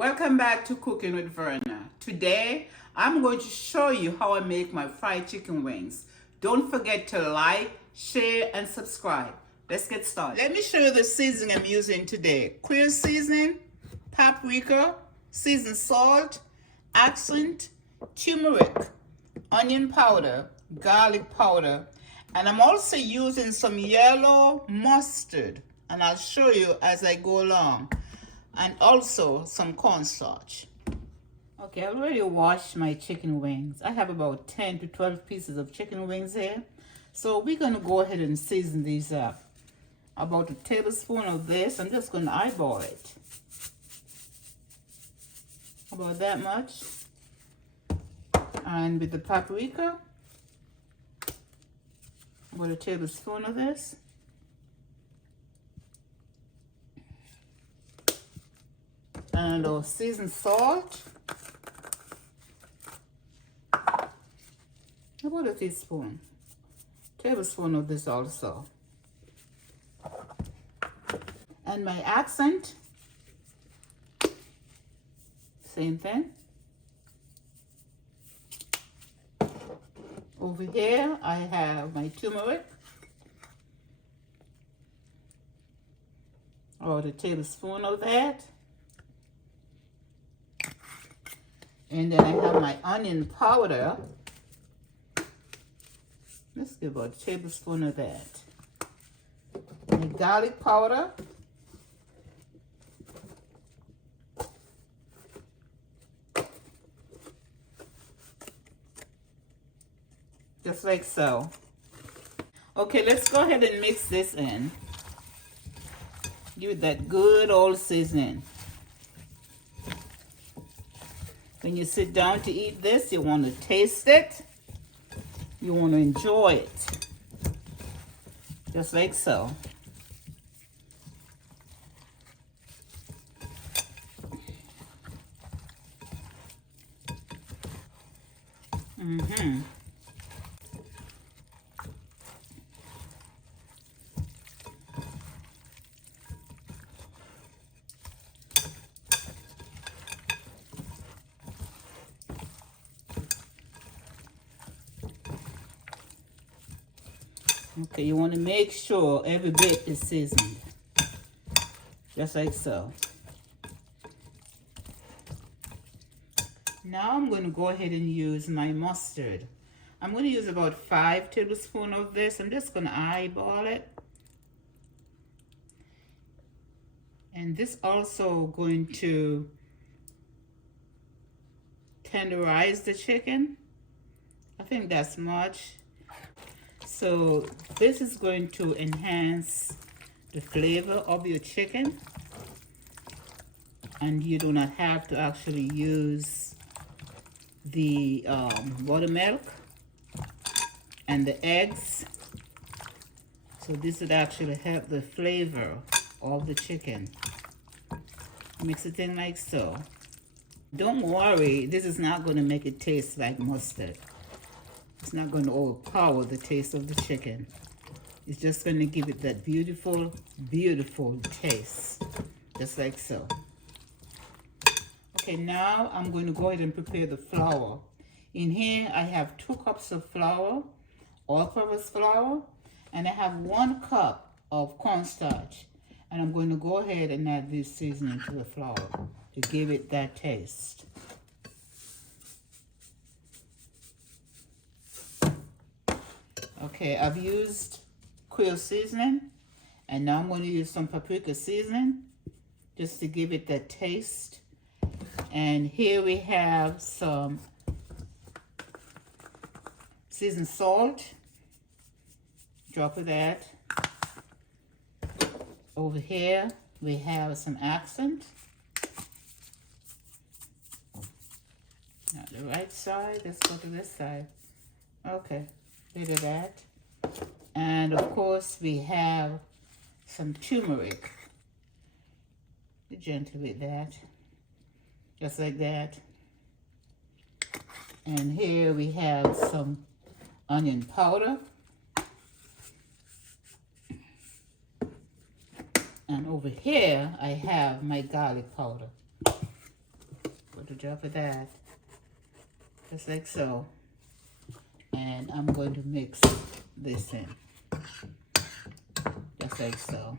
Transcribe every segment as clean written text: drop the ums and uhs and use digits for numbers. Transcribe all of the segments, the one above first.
Welcome back to Cooking with Verna. Today, I'm going to show you how I make my fried chicken wings. Don't forget to like, share, and subscribe. Let's get started. Let me show you the seasoning I'm using today. Quail seasoning, paprika, seasoned salt, accent, turmeric, onion powder, garlic powder, and I'm also using some yellow mustard, and I'll show you as I go along, and also some cornstarch. Okay, I already washed my chicken wings. I have about 10 to 12 pieces of chicken wings here. So we're going to go ahead and season these up. About a tablespoon of this, I'm just going to eyeball it. About that much. And with the paprika, about a tablespoon of this. And our seasoned salt, about a tablespoon of this also. And my accent, same thing. Over here, I have my turmeric, about a tablespoon of that. And then I have my onion powder. Let's give about a tablespoon of that. My garlic powder. Just like so. Okay, let's go ahead and mix this in. Give it that good old seasoning. When you sit down to eat this, you want to taste it. You want to enjoy it. Just like so. Okay, you want to make sure every bit is seasoned. Just like so. Now I'm going to go ahead and use my mustard. I'm going to use about 5 tablespoons of this. I'm just going to eyeball it. And this also going to tenderize the chicken. I think that's much. So this is going to enhance the flavor of your chicken, and you do not have to actually use the buttermilk and the eggs. So this would actually help the flavor of the chicken. Mix it in like so. Don't worry, this is not going to make it taste like mustard. It's not going to overpower the taste of the chicken. It's just going to give it that beautiful, beautiful taste. Just like so. Okay, now I'm going to go ahead and prepare the flour. In here, I have 2 cups of flour, all-purpose flour, and I have 1 cup of cornstarch. And I'm going to go ahead and add this seasoning to the flour to give it that taste. Okay, I've used quail seasoning, and now I'm going to use some paprika seasoning just to give it that taste. And here we have some seasoned salt. Drop of that. Over here we have some accent. Not the right side, let's go to this side. Okay. Bit of that. And of course we have some turmeric. Be gentle with that. Just like that. And here we have some onion powder. And over here I have my garlic powder. drop of that, just like so. And I'm going to mix this in, just like so.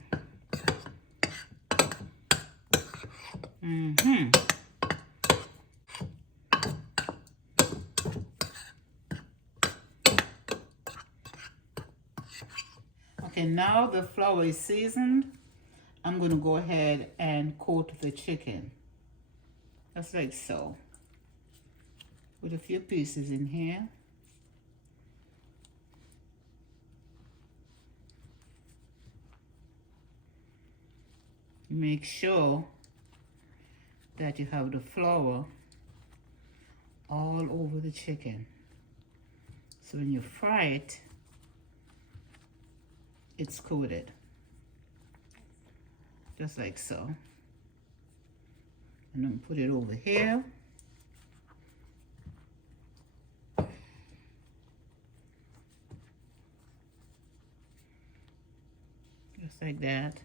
Okay, now the flour is seasoned. I'm going to go ahead and coat the chicken, just like so. Put a few pieces in here. Make sure that you have the flour all over the chicken, so when you fry it, it's coated, just like so. And then put it over here. Just like that.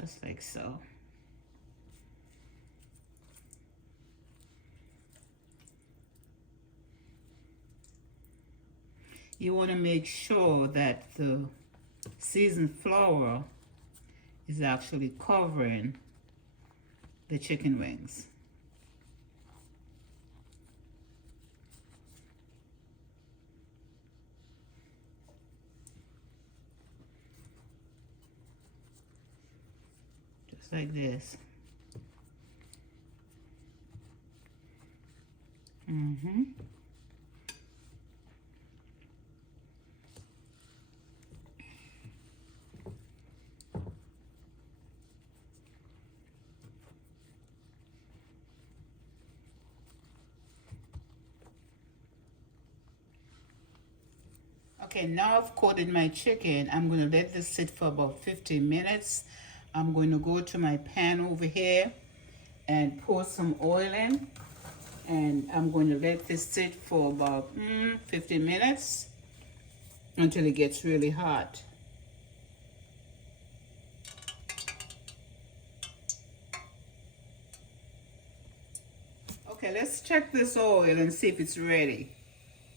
Just like so. You want to make sure that the seasoned flour is actually covering the chicken wings. Just like this. Okay, now I've coated my chicken. I'm going to let this sit for about 15 minutes. I'm going to go to my pan over here and pour some oil in. And I'm going to let this sit for about 15 minutes until it gets really hot. Okay, let's check this oil and see if it's ready.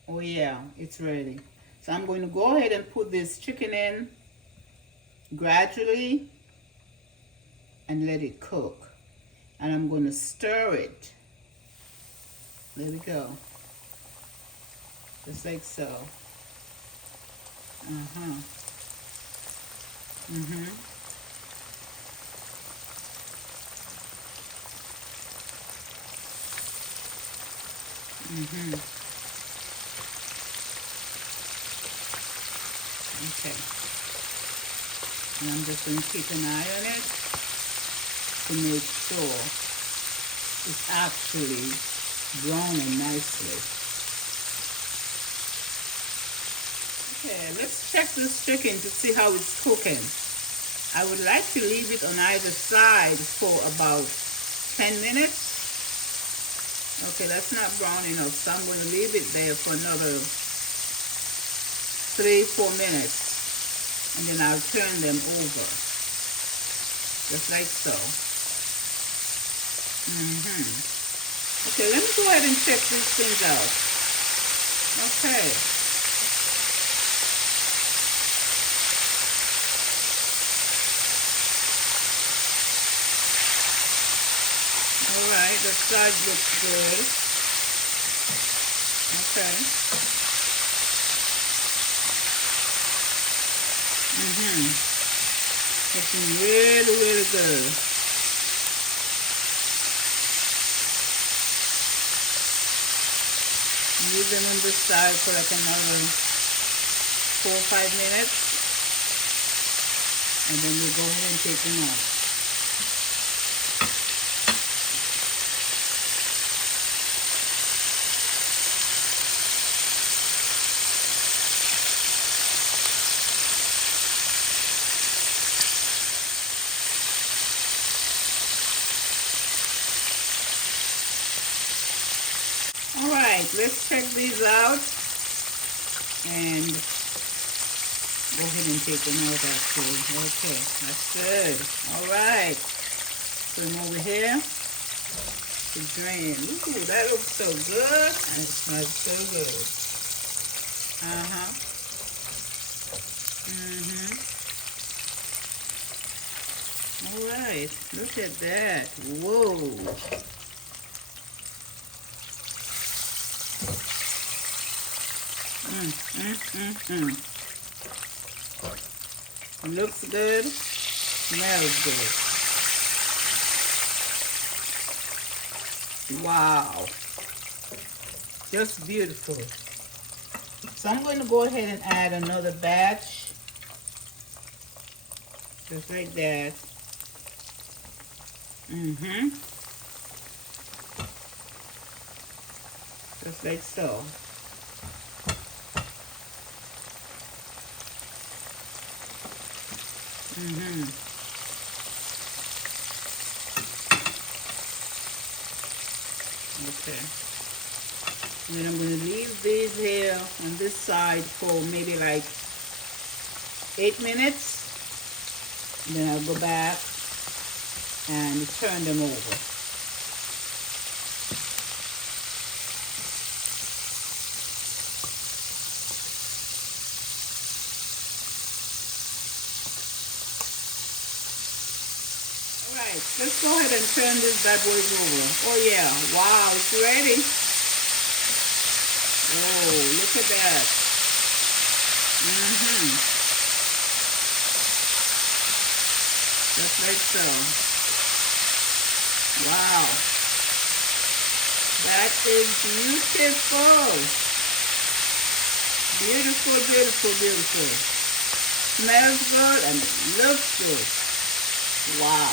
Oh yeah, it's ready. So I'm going to go ahead and put this chicken in gradually and let it cook. And I'm going to stir it. There we go. Just like so. Okay. And I'm just going to keep an eye on it to make sure it's actually browning nicely. Okay, let's check this chicken to see how it's cooking. I would like to leave it on either side for about 10 minutes. Okay, that's not brown enough, so I'm going to leave it there for another 3-4 minutes, and then I'll turn them over, just like so. Okay, let me go ahead and check these things out. Okay. All right, the side looks good. Okay. Looking really, really good. Leave them on the side for like another 4 or 5 minutes. And then we go ahead and take them out. All right, let's check these out and go ahead and take them out actually. Okay, that's good. All right. Put them over here to drain. Ooh, that looks so good and it smells so good. All right, look at that. Whoa. Looks good, smells good. Wow, just beautiful. So I'm going to go ahead and add another batch, just like that. Just like so. Okay. And then I'm going to leave these here on this side for maybe like 8 minutes. And then I'll go back and turn them over. Alright, let's go ahead and turn this bad boy over. Oh yeah, wow, it's ready. Oh, look at that. Just like so. Wow. That is beautiful. Beautiful, beautiful, beautiful. Smells good and looks good. Wow.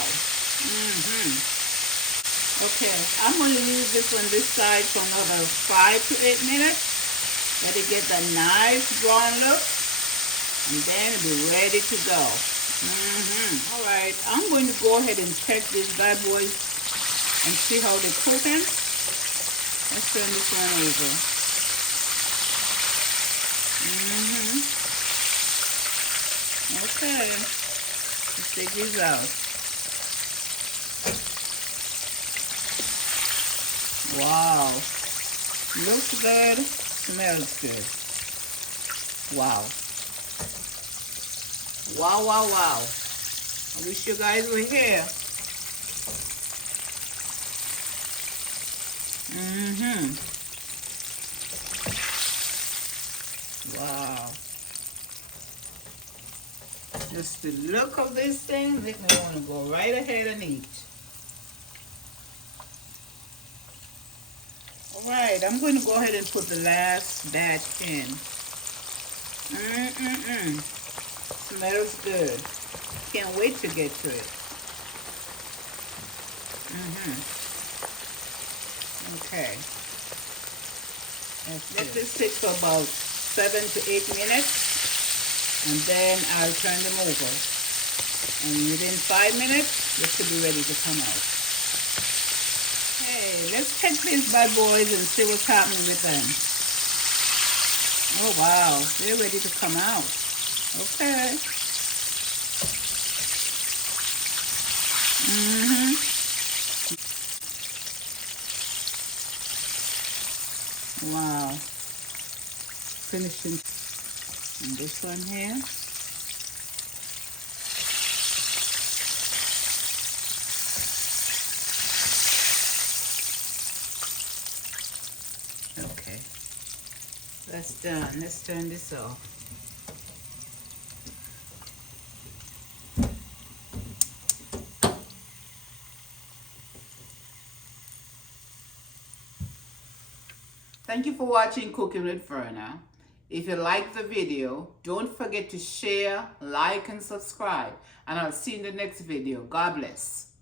Okay, I'm going to leave this on this side for another 5 to 8 minutes. Let it get that nice brown look. And then it'll be ready to go. Alright, I'm going to go ahead and check these bad boys and see how they're cooking. Let's turn this one over. Okay, let's take these out. Wow, looks good, smells good. Wow. Wow, wow, wow. I wish you guys were here. Wow. Just the look of this thing makes me want to go right ahead and eat. Alright, I'm going to go ahead and put the last batch in. Smells good. Can't wait to get to it. Okay. Let this sit for about 7 to 8 minutes. And then I'll turn them over. And within 5 minutes, they should be ready to come out. Hey, let's check these bad boys and see what's happening with them. Oh wow, they're ready to come out. Okay. Wow. Finishing. And this one here. Okay. That's done. Let's turn this off. Thank you for watching Cooking with Verna. If you like the video, don't forget to share, like, and subscribe. And I'll see you in the next video. God bless.